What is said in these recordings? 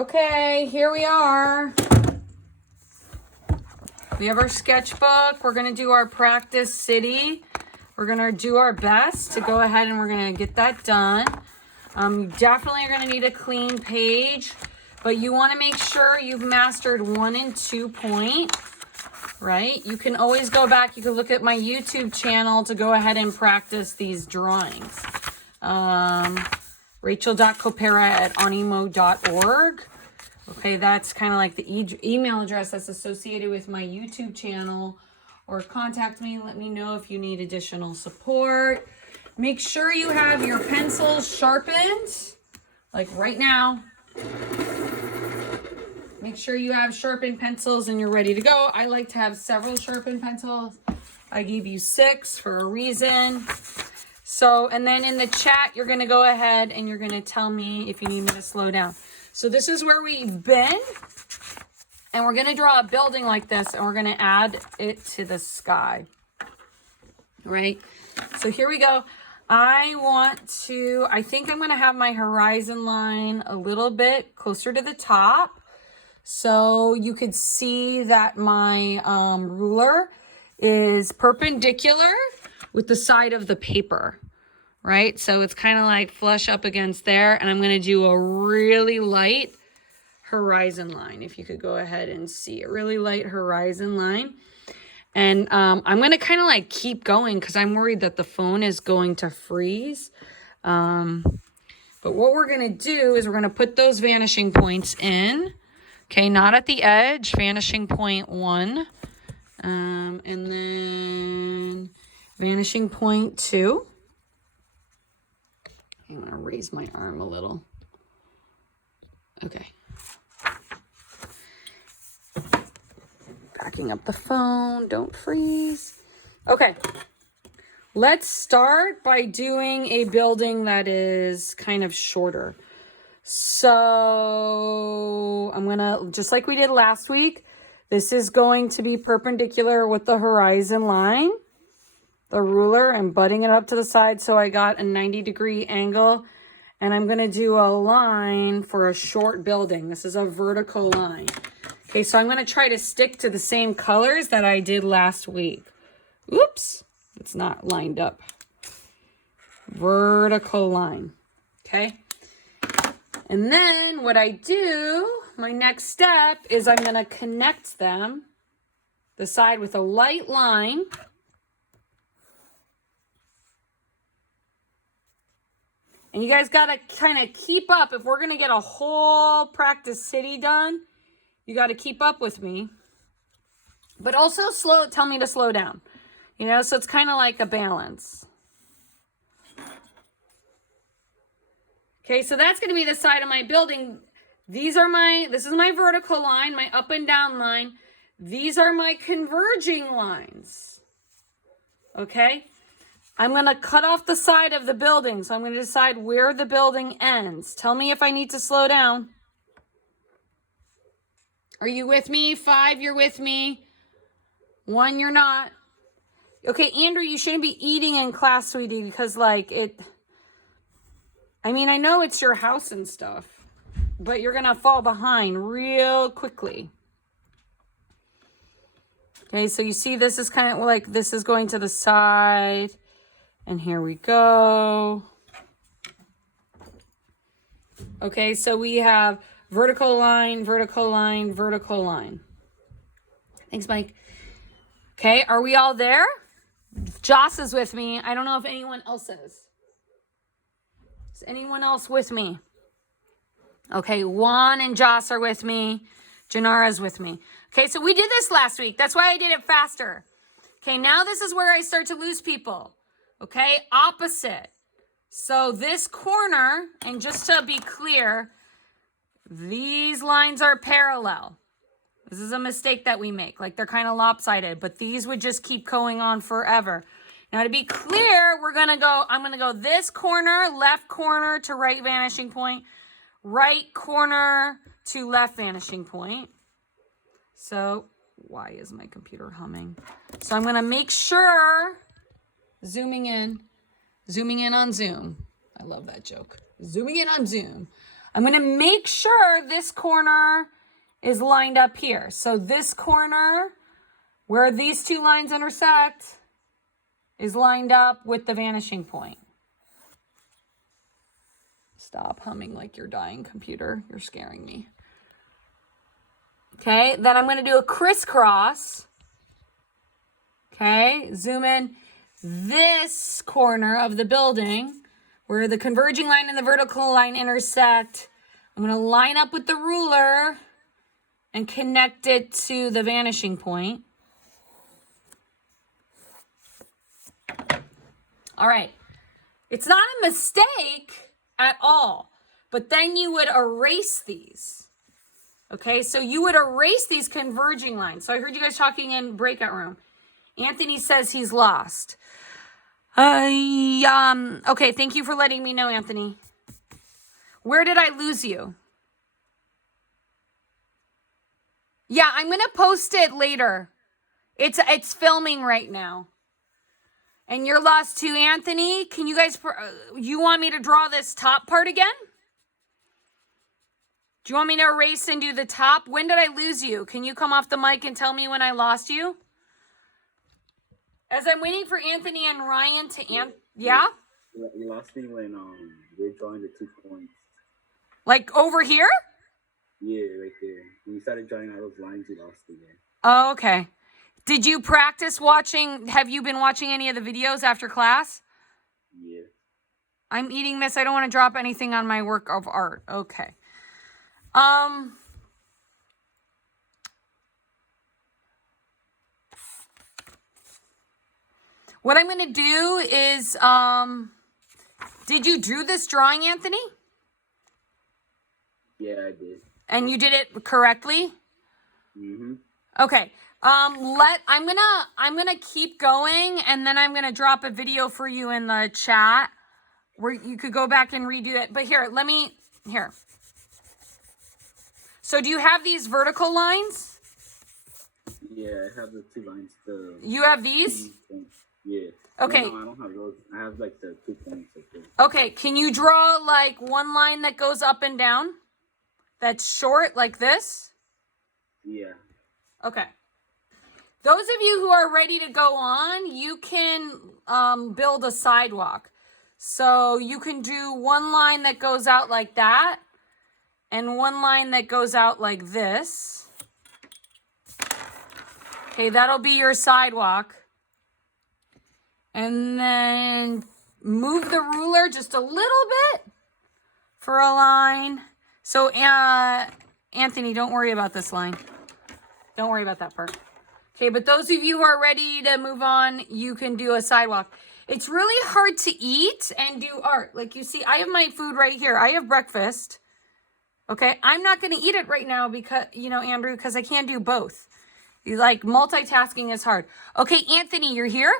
Okay, here we are. We have our sketchbook. We're gonna do our practice city. We're gonna do our best to go ahead and we're gonna get that done. You definitely are gonna need a clean page, but you wanna make sure you've mastered 1 and 2 point, right? You can always go back. You can look at my YouTube channel to go ahead and practice these drawings. Rachel.copera@onimo.org. Okay, that's kind of like the email address that's associated with my YouTube channel. Or contact me, let me know if you need additional support. Make sure you have your pencils sharpened, like right now. Make sure you have sharpened pencils and you're ready to go. I like to have several sharpened pencils. I gave you 6 for a reason. So, and then in the chat, you're gonna go ahead and you're gonna tell me if you need me to slow down. So this is where we've been, and we're gonna draw a building like this, and we're gonna add it to the sky, right? So here we go. I think I'm gonna have my horizon line a little bit closer to the top, so you could see that my ruler is perpendicular with the side of the paper. Right? So it's kind of like flush up against there. And I'm going to do a really light horizon line. If you could go ahead and see a really light horizon line. And I'm going to kind of like keep going because I'm worried that the phone is going to freeze. But what we're going to do is we're going to put those vanishing points in. Okay, not at the edge. Vanishing point 1. And then vanishing point 2. I'm going to raise my arm a little. Okay. Backing up the phone. Don't freeze. Okay. Let's start by doing a building that is kind of shorter. So I'm going to, just like we did last week, this is going to be perpendicular with the horizon line. The ruler and butting it up to the side so I got a 90-degree angle. And I'm going to do a line for a short building. This is a vertical line. Okay, so I'm going to try to stick to the same colors that I did last week. Oops, it's not lined up. Vertical line. Okay. And then what I do, my next step is I'm going to connect them, the side with a light line. And you guys got to kind of keep up. If we're going to get a whole practice city done, you got to keep up with me. But also tell me to slow down. You know, so it's kind of like a balance. Okay, so that's going to be the side of my building. This is my vertical line, my up and down line. These are my converging lines. Okay? I'm going to cut off the side of the building. So I'm going to decide where the building ends. Tell me if I need to slow down. Are you with me? 5, you're with me. 1, you're not. Okay, Andrew, you shouldn't be eating in class, sweetie, because I know it's your house and stuff, but you're going to fall behind real quickly. Okay, so you see this is kind of like this is going to the side. And here we go. Okay, so we have vertical line, vertical line, vertical line. Thanks, Mike. Okay, are we all there? Joss is with me. I don't know if anyone else is. Is anyone else with me? Okay, Juan and Joss are with me. Janara's with me. Okay, so we did this last week. That's why I did it faster. Okay, now this is where I start to lose people. Okay, opposite. So this corner, and just to be clear, these lines are parallel. This is a mistake that we make. Like they're kind of lopsided, but these would just keep going on forever. Now to be clear, I'm going to go this corner, left corner to right vanishing point, right corner to left vanishing point. So why is my computer humming? So I'm going to make sure, zooming in on Zoom. I love that joke. Zooming in on Zoom. I'm going to make sure this corner is lined up here. So this corner, where these two lines intersect, is lined up with the vanishing point. Stop humming like you're dying, computer. You're scaring me. Okay, then I'm going to do a crisscross. Okay, zoom in. This corner of the building, where the converging line and the vertical line intersect, I'm going to line up with the ruler and connect it to the vanishing point. All right. It's not a mistake at all, but then you would erase these. Okay, so you would erase these converging lines. So I heard you guys talking in breakout room. Anthony says he's lost. Okay, thank you for letting me know, Anthony. Where did I lose you? Yeah, I'm going to post it later. It's filming right now. And you're lost too, Anthony. Can you guys, you want me to draw this top part again? Do you want me to erase and do the top? When did I lose you? Can you come off the mic and tell me when I lost you? As I'm waiting for Anthony and Ryan to yeah? You lost me when we're drawing the 2 points. Like over here? Yeah, right there. When you started drawing out those lines, you lost again. Oh, okay. Did you practice watching? Have you been watching any of the videos after class? Yeah. I'm eating this. I don't want to drop anything on my work of art. Okay. What I'm going to do is, did you do this drawing, Anthony? Yeah, I did. And you did it correctly? Mm-hmm. Okay. I'm gonna keep going, and then I'm gonna drop a video for you in the chat where you could go back and redo it. But here. So do you have these vertical lines? Yeah, I have the 2 lines. You have these? Yeah. Okay. No, I don't have those. I have like the 2 points. Okay, can you draw like one line that goes up and down? That's short, like this? Yeah. Okay. Those of you who are ready to go on, you can build a sidewalk. So you can do one line that goes out like that and one line that goes out like this. Okay, that'll be your sidewalk. And then move the ruler just a little bit for a line. So, Anthony, don't worry about this line. Don't worry about that part. Okay, but those of you who are ready to move on, you can do a sidewalk. It's really hard to eat and do art. Like you see, I have my food right here. I have breakfast. Okay, I'm not going to eat it right now because, Andrew, because I can't do both. Like, multitasking is hard. Okay, Anthony, you're here?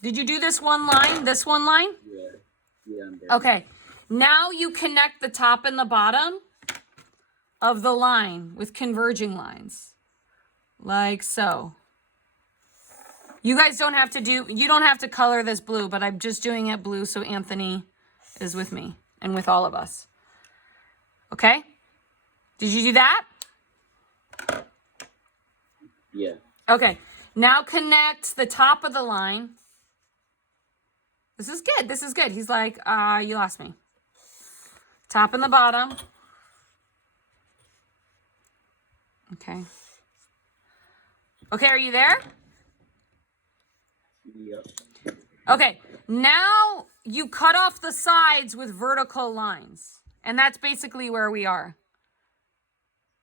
Did you do this one line? This one line? Yeah, I'm there. Okay, now you connect the top and the bottom of the line with converging lines. Like so. You guys don't have to color this blue, but I'm just doing it blue so Anthony is with me and with all of us. Okay? Did you do that? Yeah. Okay. Now connect the top of the line. This is good. This is good. He's like, you lost me. Top and the bottom. Okay. Okay, are you there? Yep. Okay, now you cut off the sides with vertical lines. And that's basically where we are.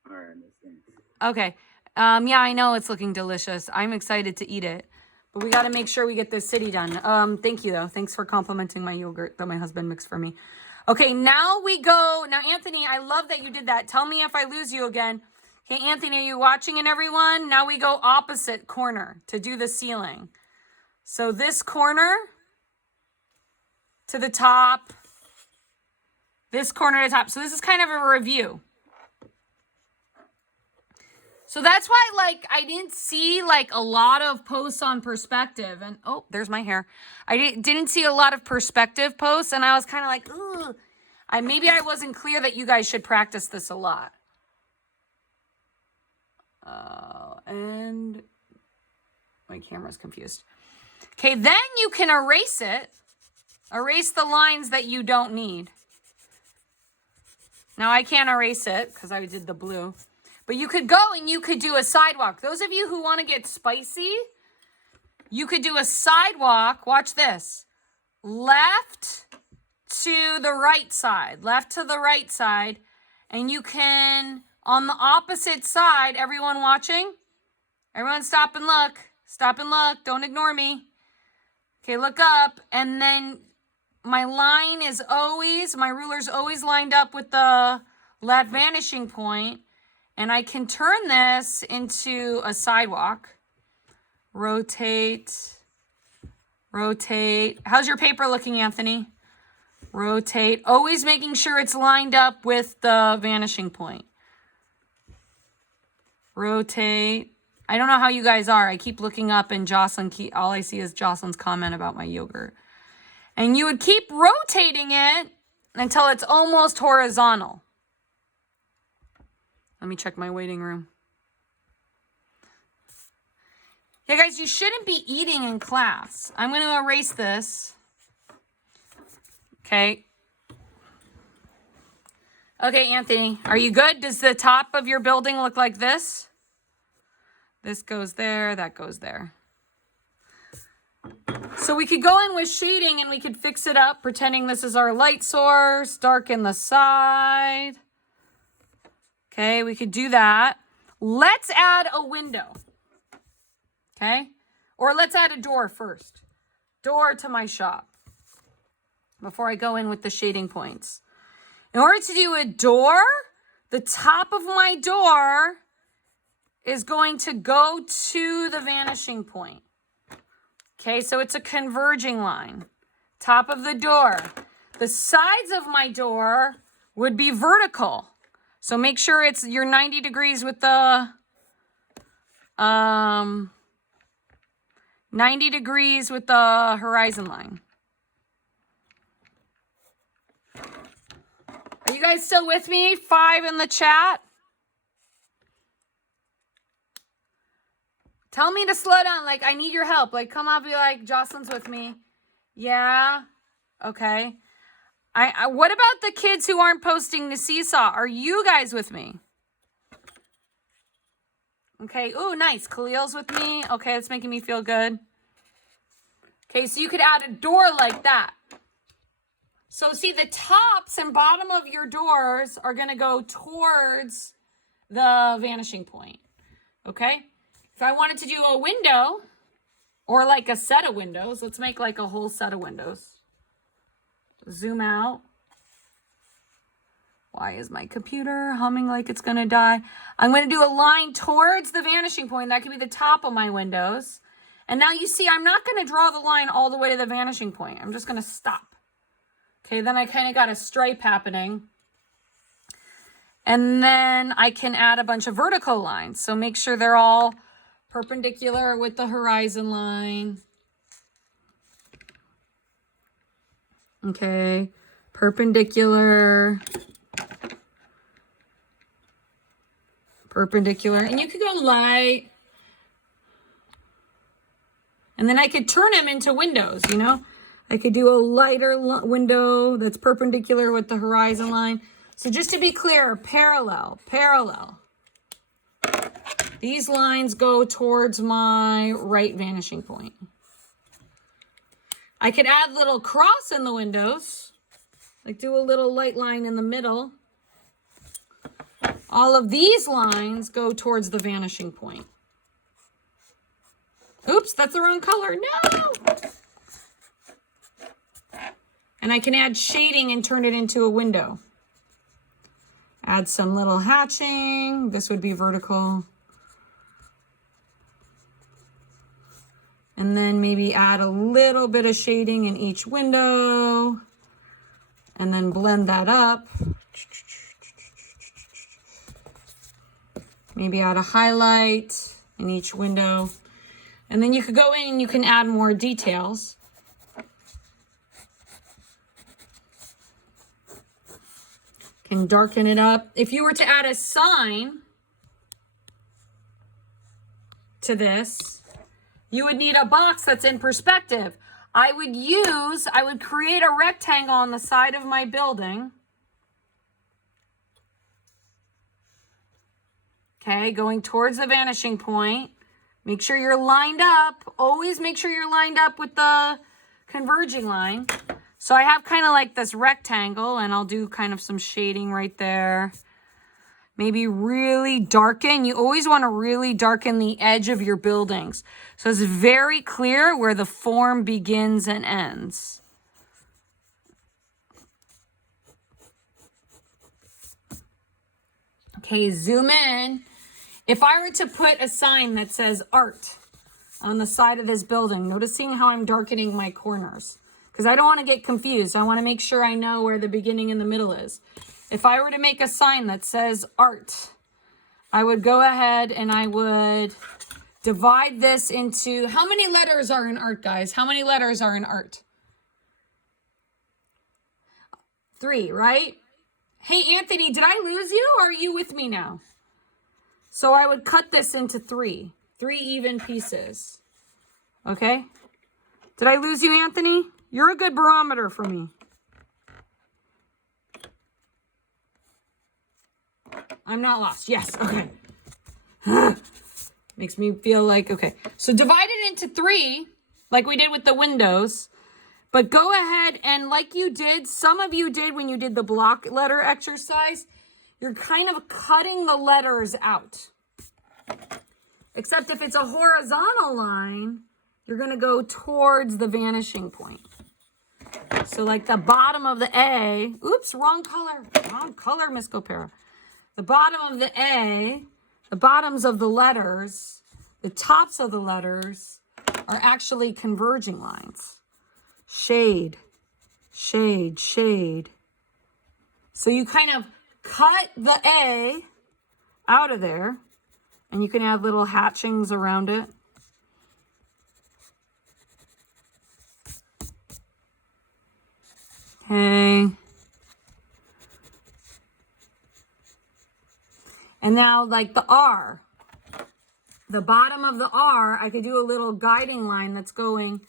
All right, understand. Okay. Yeah, I know it's looking delicious. I'm excited to eat it. But we got to make sure we get this city done. Thank you, though. Thanks for complimenting my yogurt that my husband mixed for me. Okay, now we go. Now, Anthony, I love that you did that. Tell me if I lose you again. Okay, Anthony, are you watching and everyone? Now we go opposite corner to do the ceiling. So this corner to the top, this corner to the top. So this is kind of a review. So that's why, I didn't see, a lot of posts on perspective. And, oh, there's my hair. I didn't see a lot of perspective posts, and I was kind of like, ugh. Maybe I wasn't clear that you guys should practice this a lot. And my camera's confused. Okay, then you can erase it. Erase the lines that you don't need. Now I can't erase it because I did the blue. But you could go and you could do a sidewalk. Those of you who want to get spicy, you could do a sidewalk. Watch this. Left to the right side. Left to the right side. And you can, on the opposite side, everyone watching? Everyone stop and look. Stop and look. Don't ignore me. Okay, look up. And then my ruler's always lined up with the left vanishing point. And I can turn this into a sidewalk. Rotate. Rotate. How's your paper looking, Anthony? Rotate. Always making sure it's lined up with the vanishing point. Rotate. I don't know how you guys are. I keep looking up and Jocelyn, all I see is Jocelyn's comment about my yogurt. And you would keep rotating it until it's almost horizontal. Let me check my waiting room. Yeah, guys, you shouldn't be eating in class. I'm going to erase this. Okay. Okay, Anthony, are you good? Does the top of your building look like this? This goes there, that goes there. So we could go in with shading and we could fix it up, pretending this is our light source, darken the side. Okay, we could do that. Let's add a window. Okay, or let's add a door first. Door to my shop before I go in with the shading points. In order to do a door, the top of my door is going to go to the vanishing point. Okay, so it's a converging line. Top of the door. The sides of my door would be vertical. So make sure you're 90 degrees with the 90 degrees with the horizon line. Are you guys still with me? 5 in the chat. Tell me to slow down. Like, I need your help. Like, come on, be like, Jocelyn's with me. Yeah. Okay. What about the kids who aren't posting the seesaw? Are you guys with me? Okay. Ooh, nice. Khalil's with me. Okay, that's making me feel good. Okay, so you could add a door like that. So see, the tops and bottom of your doors are going to go towards the vanishing point. Okay? If I wanted to do a window or like a set of windows, let's make like a whole set of windows. Zoom out. Why is my computer humming like it's going to die? I'm going to do a line towards the vanishing point. That could be the top of my windows. And now you see, I'm not going to draw the line all the way to the vanishing point. I'm just going to stop. Okay, then I kind of got a stripe happening. And then I can add a bunch of vertical lines. So make sure they're all perpendicular with the horizon line. Okay, perpendicular. Perpendicular. And you could go light. And then I could turn them into windows, you know. I could do a lighter window that's perpendicular with the horizon line. So just to be clear, parallel. These lines go towards my right vanishing point. I could add a little cross in the windows. Like do a little light line in the middle. All of these lines go towards the vanishing point. Oops, that's the wrong color. No! And I can add shading and turn it into a window. Add some little hatching. This would be vertical. And then maybe add a little bit of shading in each window. And then blend that up. Maybe add a highlight in each window. And then you could go in and you can add more details. can darken it up. If you were to add a sign to this, you would need a box that's in perspective. I would create a rectangle on the side of my building. Okay, going towards the vanishing point. Make sure you're lined up. Always make sure you're lined up with the converging line. So I have kind of like this rectangle, and I'll do kind of some shading right there. Maybe really darken. You always want to really darken the edge of your buildings, so it's very clear where the form begins and ends. Okay, zoom in. If I were to put a sign that says art on the side of this building, noticing how I'm darkening my corners, because I don't want to get confused. I want to make sure I know where the beginning and the middle is. If I were to make a sign that says art, I would go ahead and I would divide this into, how many letters are in art, guys? How many letters are in art? 3, right? Hey, Anthony, did I lose you, or are you with me now? So I would cut this into 3 even pieces. Okay? Did I lose you, Anthony? You're a good barometer for me. I'm not lost. Yes, okay. Makes me feel like, okay. So divide it into 3, like we did with the windows. But go ahead and like you did, some of you did when you did the block letter exercise, you're kind of cutting the letters out. Except if it's a horizontal line, you're going to go towards the vanishing point. So like the bottom of the A, oops, wrong color, Miss Copera. The bottom of the A, the bottoms of the letters, the tops of the letters are actually converging lines. Shade, shade, shade. So you kind of cut the A out of there, and you can add little hatchings around it. Okay. And now like the R, the bottom of the R, I could do a little guiding line that's going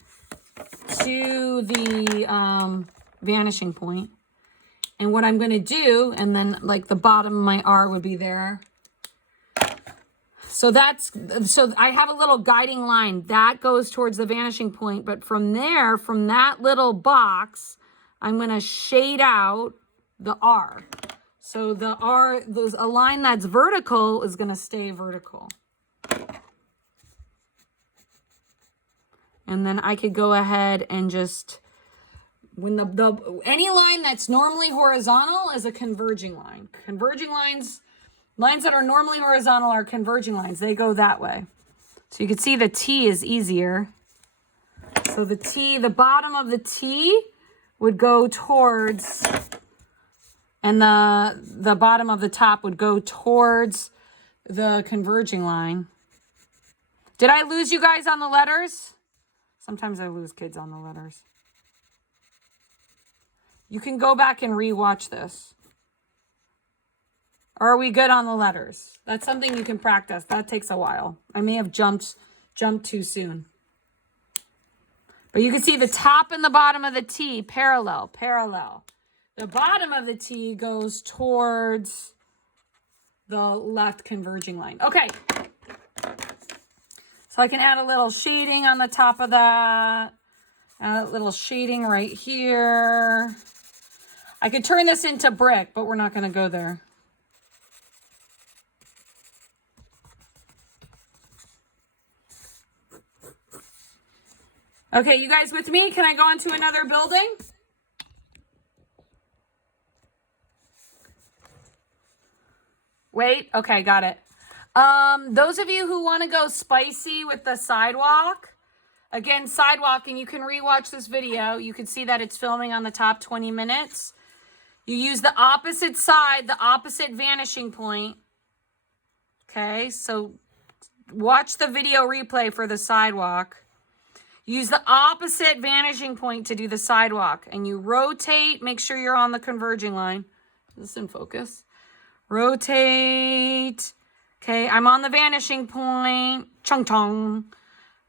to the vanishing point. And what I'm going to do, and then like the bottom of my R would be there. So I have a little guiding line that goes towards the vanishing point. But from there, from that little box, I'm going to shade out the R. So the R, a line that's vertical is going to stay vertical. And then I could go ahead and just, when any line that's normally horizontal is a converging line. Converging lines that are normally horizontal are converging lines. They go that way. So you can see the T is easier. So the T, the bottom of the T would go towards, and the bottom of the top would go towards the converging line. Did I lose you guys on the letters? Sometimes I lose kids on the letters. You can go back and re-watch this. Or are we good on the letters? That's something you can practice. That takes a while. I may have jumped too soon. But you can see the top and the bottom of the T parallel. The bottom of the T goes towards the left converging line. Okay. So I can add a little shading on the top of that. Add a little shading right here. I could turn this into brick, but we're not going to go there. Okay, you guys with me? Can I go into another building? Wait, okay, got it. Those of you who want to go spicy with the sidewalk, again, sidewalk, and you can rewatch this video. You can see that it's filming on the top 20 minutes. You use the opposite side, the opposite vanishing point. Okay, so watch the video replay for the sidewalk. Use the opposite vanishing point to do the sidewalk. And you rotate, make sure you're on the converging line. Is this in focus? Rotate. Okay, I'm on the vanishing point. Chung chung.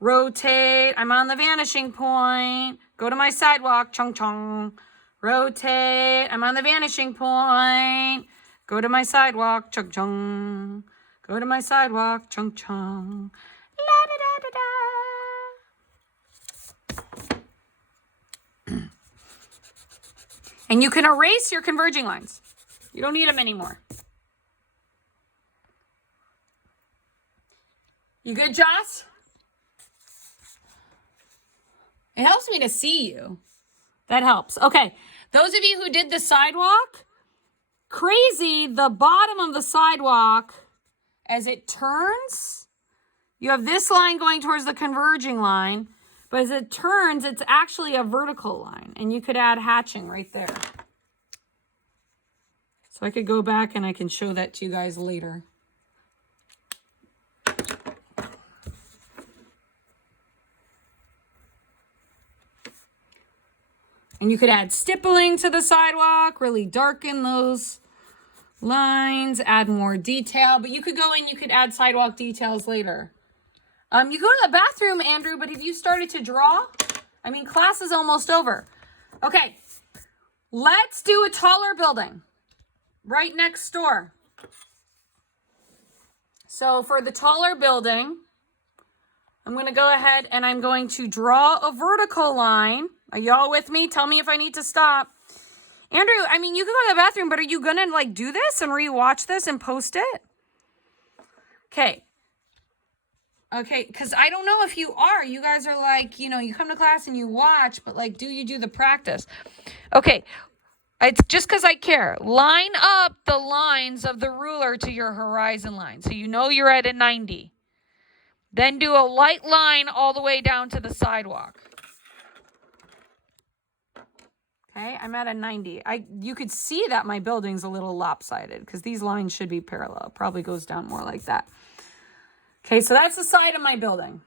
Rotate. I'm on the vanishing point. Go to my sidewalk. Chung chung. Rotate. I'm on the vanishing point. Go to my sidewalk. Chung chung. Go to my sidewalk. Chung chung. La da da da da. And you can erase your converging lines. You don't need them anymore. You good, Joss? It helps me to see you. That helps. Okay. Those of you who did the sidewalk, crazy, the bottom of the sidewalk, as it turns, you have this line going towards the converging line. But as it turns, it's actually a vertical line. And you could add hatching right there. So I could go back and I can show that to you guys later. And you could add stippling to the sidewalk, really darken those lines, add more detail. But you could go in, you could add sidewalk details later. You go to the bathroom, Andrew, but have you started to draw? I mean, class is almost over. Okay, let's do a taller building right next door. So for the taller building, I'm going to go ahead and I'm going to draw a vertical line. Are y'all with me? Tell me if I need to stop. Andrew, I mean, you could go to the bathroom, but are you going to like do this and rewatch this and post it? Okay. Okay, because I don't know if you are. You guys are like, you know, you come to class and you watch, but like, do you do the practice? Okay, it's just because I care. Line up the lines of the ruler to your horizon line. So you know you're at a 90. Then do a light line all the way down to the sidewalk. Okay, I'm at a 90. You could see that my building's a little lopsided because these lines should be parallel. Probably goes down more like that. Okay, so that's the side of my building.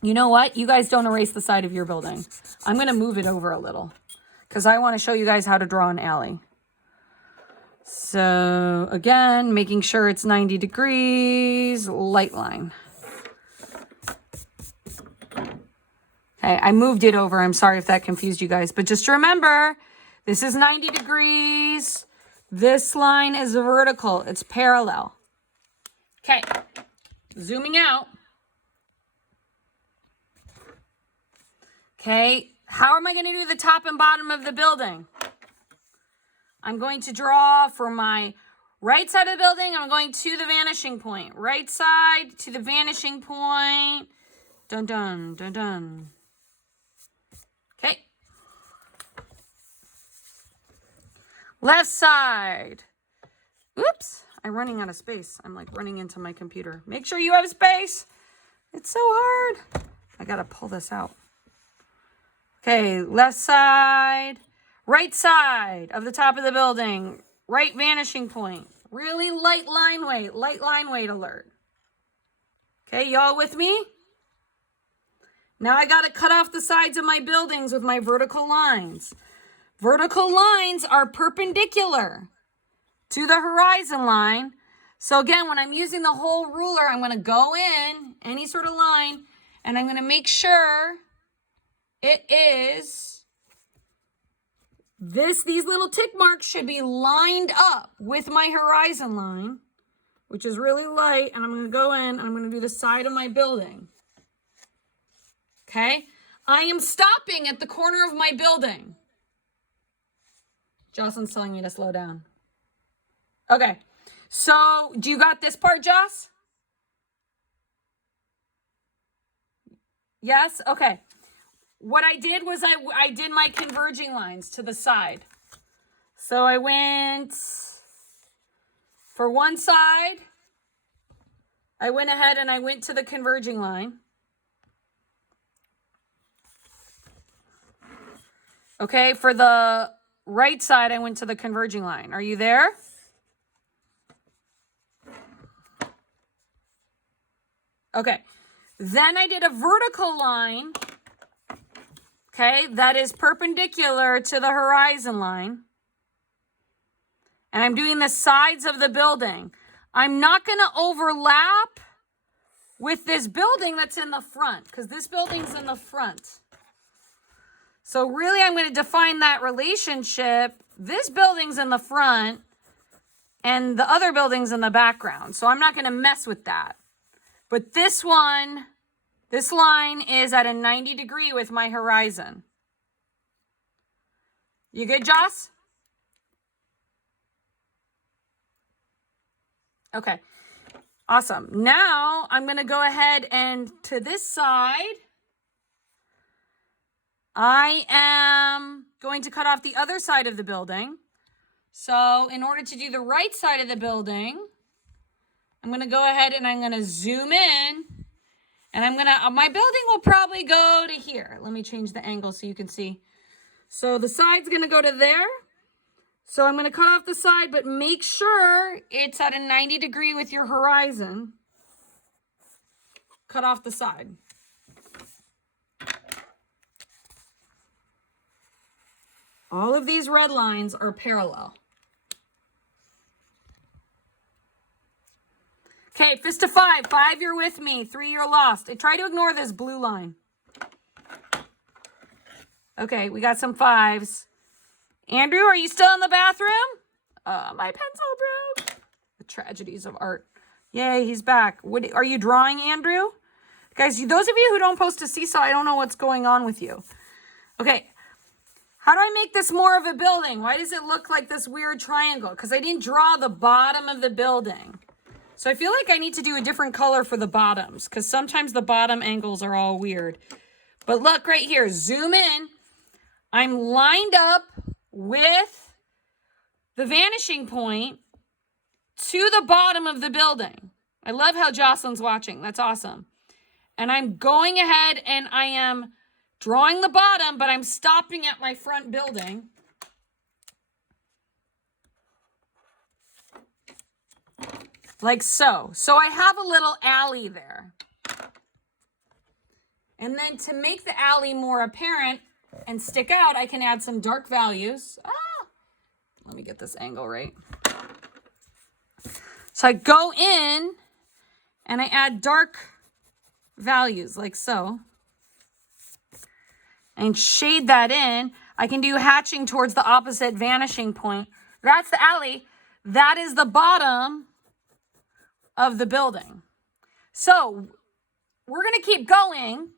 You know what? You guys don't erase the side of your building. I'm going to move it over a little because I want to show you guys how to draw an alley. So again, making sure it's 90 degrees, light line. Okay, I moved it over. I'm sorry if that confused you guys, but just remember, this is 90 degrees. This line is vertical. It's parallel. Okay, zooming out. Okay, how am I going to do the top and bottom of the building? I'm going to draw for my right side of the building. I'm going to the vanishing point. Right side to the vanishing point. Dun, dun, dun, dun. Okay. Left side. Oops. I'm running out of space. I'm like running into my computer. Make sure you have space. It's so hard. I got to pull this out. Okay, left side, right side of the top of the building, right vanishing point. Really light line weight alert. Okay, y'all with me? Now I got to cut off the sides of my buildings with my vertical lines. Vertical lines are perpendicular to the horizon line. So again, when I'm using the whole ruler, I'm going to go in any sort of line and I'm going to make sure it is these little tick marks should be lined up with my horizon line, which is really light. And I'm going to go in and I'm going to do the side of my building. Okay. I am stopping at the corner of my building. Jocelyn's telling me to slow down. Okay, so do you got this part, Joss? Yes? Okay. What I did was I did my converging lines to the side. So I went for one side. I went ahead and I went to the converging line. Okay, for the right side, I went to the converging line. Are you there? Okay, then I did a vertical line, okay, that is perpendicular to the horizon line. And I'm doing the sides of the building. I'm not going to overlap with this building that's in the front, because this building's in the front. So really, I'm going to define that relationship. This building's in the front, and the other building's in the background. So I'm not going to mess with that. But this one, this line is at a 90 degree with my horizon. You good, Joss? Okay. Awesome. Now I'm going to go ahead and to this side, I am going to cut off the other side of the building. So in order to do the right side of the building, I'm going to go ahead and I'm going to zoom in, and I'm going to, my building will probably go to here. Let me change the angle so you can see. So the side's going to go to there. So I'm going to cut off the side, but make sure it's at a 90 degree with your horizon. Cut off the side. All of these red lines are parallel. Okay, fist to 5. 5, you're with me. 3, you're lost. Try to ignore this blue line. Okay, we got some 5s. Andrew, are you still in the bathroom? My pencil broke. The tragedies of art. Yay, he's back. What are you drawing, Andrew? Guys, those of you who don't post to Seesaw, I don't know what's going on with you. Okay, how do I make this more of a building? Why does it look like this weird triangle? Because I didn't draw the bottom of the building. So I feel like I need to do a different color for the bottoms, because sometimes the bottom angles are all weird. But look right here, zoom in. I'm lined up with the vanishing point to the bottom of the building. I love how Jocelyn's watching. That's awesome. And I'm going ahead and I am drawing the bottom, but I'm stopping at my front building. Like so. So I have a little alley there. And then to make the alley more apparent and stick out, I can add some dark values. Let me get this angle right. So I go in and I add dark values like so. And shade that in. I can do hatching towards the opposite vanishing point. That's the alley. That is the bottom of the building. So we're going to keep going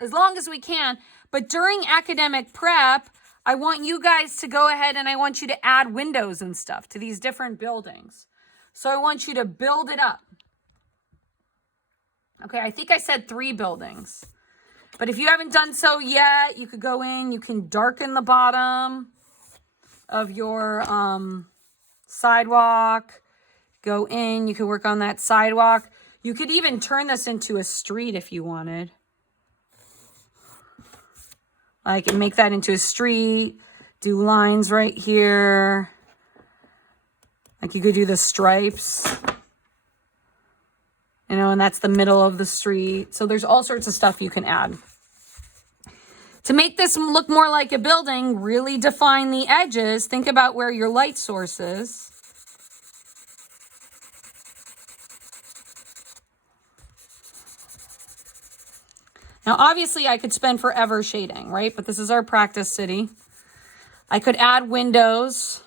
as long as we can. But during academic prep, I want you guys to go ahead and I want you to add windows and stuff to these different buildings. So I want you to build it up. Okay, I think I said 3 buildings. But if you haven't done so yet, you could go in, you can darken the bottom of your sidewalk. Go in, you can work on that sidewalk. You could even turn this into a street if you wanted. Like, and make that into a street. Do lines right here. Like, you could do the stripes. You know, and that's the middle of the street. So there's all sorts of stuff you can add. To make this look more like a building, really define the edges. Think about where your light source is. Now, obviously, I could spend forever shading, right? But this is our practice city. I could add windows,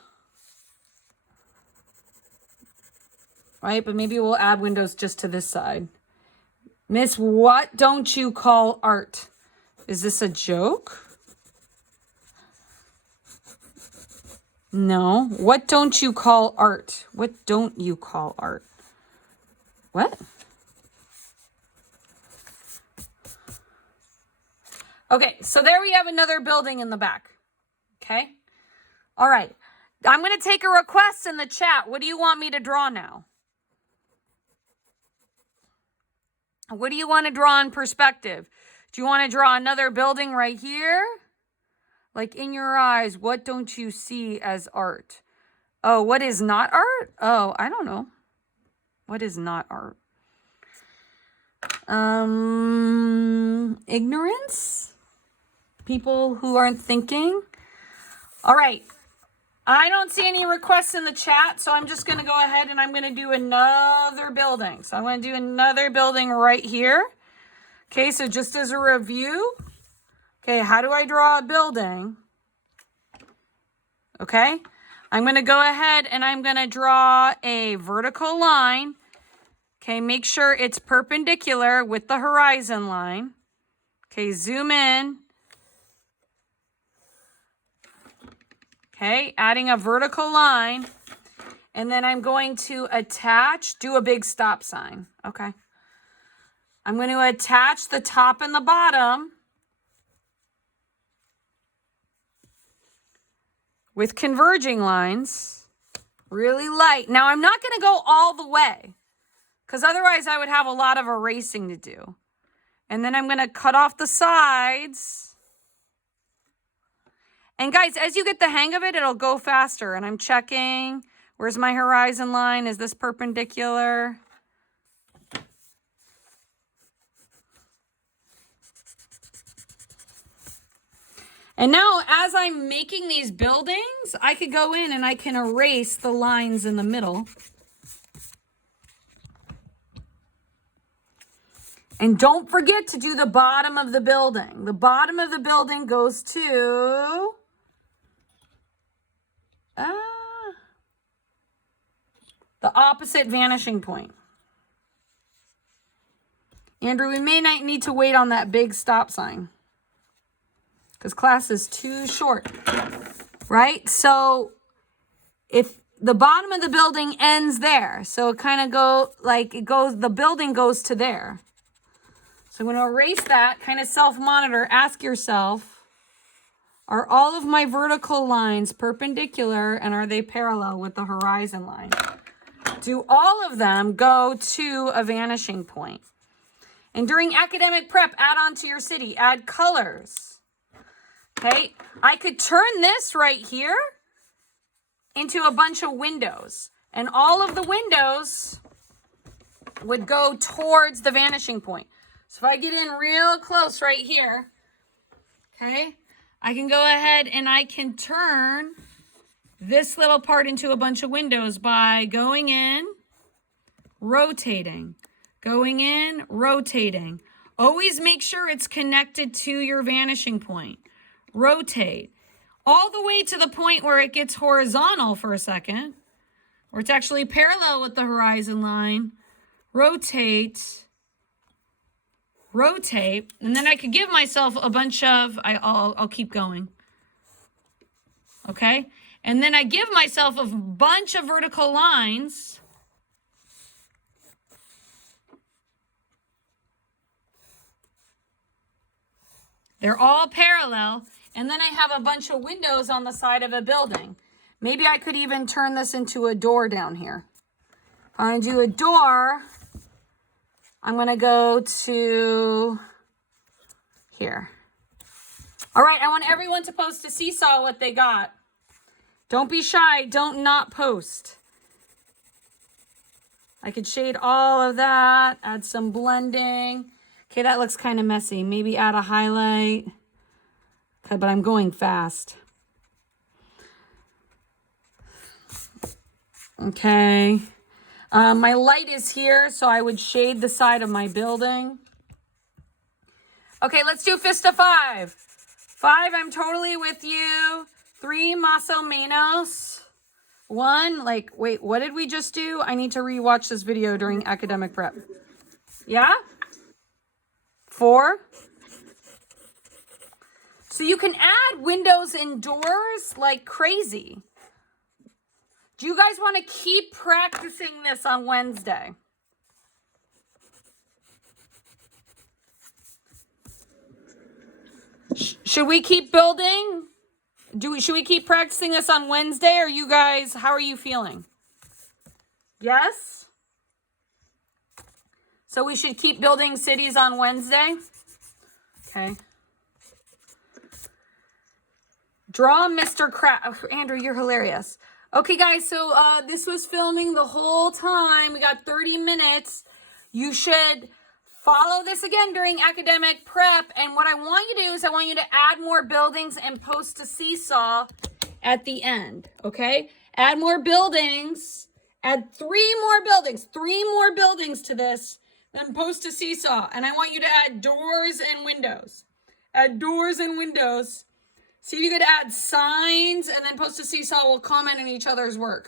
right? But maybe we'll add windows just to this side. Miss, what don't you call art? Is this a joke? No. What don't you call art? What don't you call art? What? Okay, so there we have another building in the back. Okay? All right. I'm going to take a request in the chat. What do you want me to draw now? What do you want to draw in perspective? Do you want to draw another building right here? Like in your eyes, what don't you see as art? Oh, what is not art? Oh, I don't know. What is not art? Ignorance? People who aren't thinking? All right. I don't see any requests in the chat, so I'm just going to go ahead and I'm going to do another building. So I'm going to do another building right here. Okay, so just as a review, okay, how do I draw a building? Okay, I'm going to go ahead and I'm going to draw a vertical line. Okay, make sure it's perpendicular with the horizon line. Okay, zoom in. Okay, adding a vertical line. And then I'm going to attach, do a big stop sign. Okay. I'm going to attach the top and the bottom with converging lines, really light. Now, I'm not going to go all the way because otherwise I would have a lot of erasing to do. And then I'm going to cut off the sides. And guys, as you get the hang of it, it'll go faster. And I'm checking, where's my horizon line? Is this perpendicular? And now, as I'm making these buildings, I could go in and I can erase the lines in the middle. And don't forget to do the bottom of the building. The bottom of the building goes to the opposite vanishing point. Andrew, we may not need to wait on that big stop sign because class is too short, right? So if the bottom of the building ends there, so it kind of the building goes to there. So I'm going to erase that, kind of self-monitor, ask yourself, are all of my vertical lines perpendicular and are they parallel with the horizon line? Do all of them go to a vanishing point? And during academic prep, add on to your city, add colors. Okay, I could turn this right here into a bunch of windows. And all of the windows would go towards the vanishing point. So if I get in real close right here, okay, I can go ahead and I can turn this little part into a bunch of windows by going in, rotating, going in, rotating. Always make sure it's connected to your vanishing point. Rotate all the way to the point where it gets horizontal for a second, where it's actually parallel with the horizon line. Rotate, rotate, and then I could give myself a bunch of, I'll keep going. Okay, and then I give myself a bunch of vertical lines. They're all parallel. And then I have a bunch of windows on the side of a building. Maybe I could even turn this into a door down here. If I do a door, I'm going to go to here. All right, I want everyone to post to Seesaw what they got. Don't be shy. Don't not post. I could shade all of that, add some blending. Okay, that looks kind of messy. Maybe add a highlight. Okay, but I'm going fast. Okay. My light is here, so I would shade the side of my building. Okay, let's do fist of 5. 5, I'm totally with you. 3, más o menos. 1, wait, what did we just do? I need to rewatch this video during academic prep. Yeah? 4. So you can add windows and doors like crazy. Do you guys want to keep practicing this on Wednesday? Should we keep building? Should we keep practicing this on Wednesday? Or you guys, how are you feeling? Yes? So we should keep building cities on Wednesday? Okay. Draw Mr. Andrew, you're hilarious. Okay, guys, so this was filming the whole time. We got 30 minutes. You should follow this again during academic prep. And what I want you to do is I want you to add more buildings and post to Seesaw. at the end, okay? Add more buildings. Add 3 more buildings to this, then post a seesaw. And I want you to add doors and windows. Add doors and windows. See if you could add signs and then post a seesaw. We'll comment on each other's work.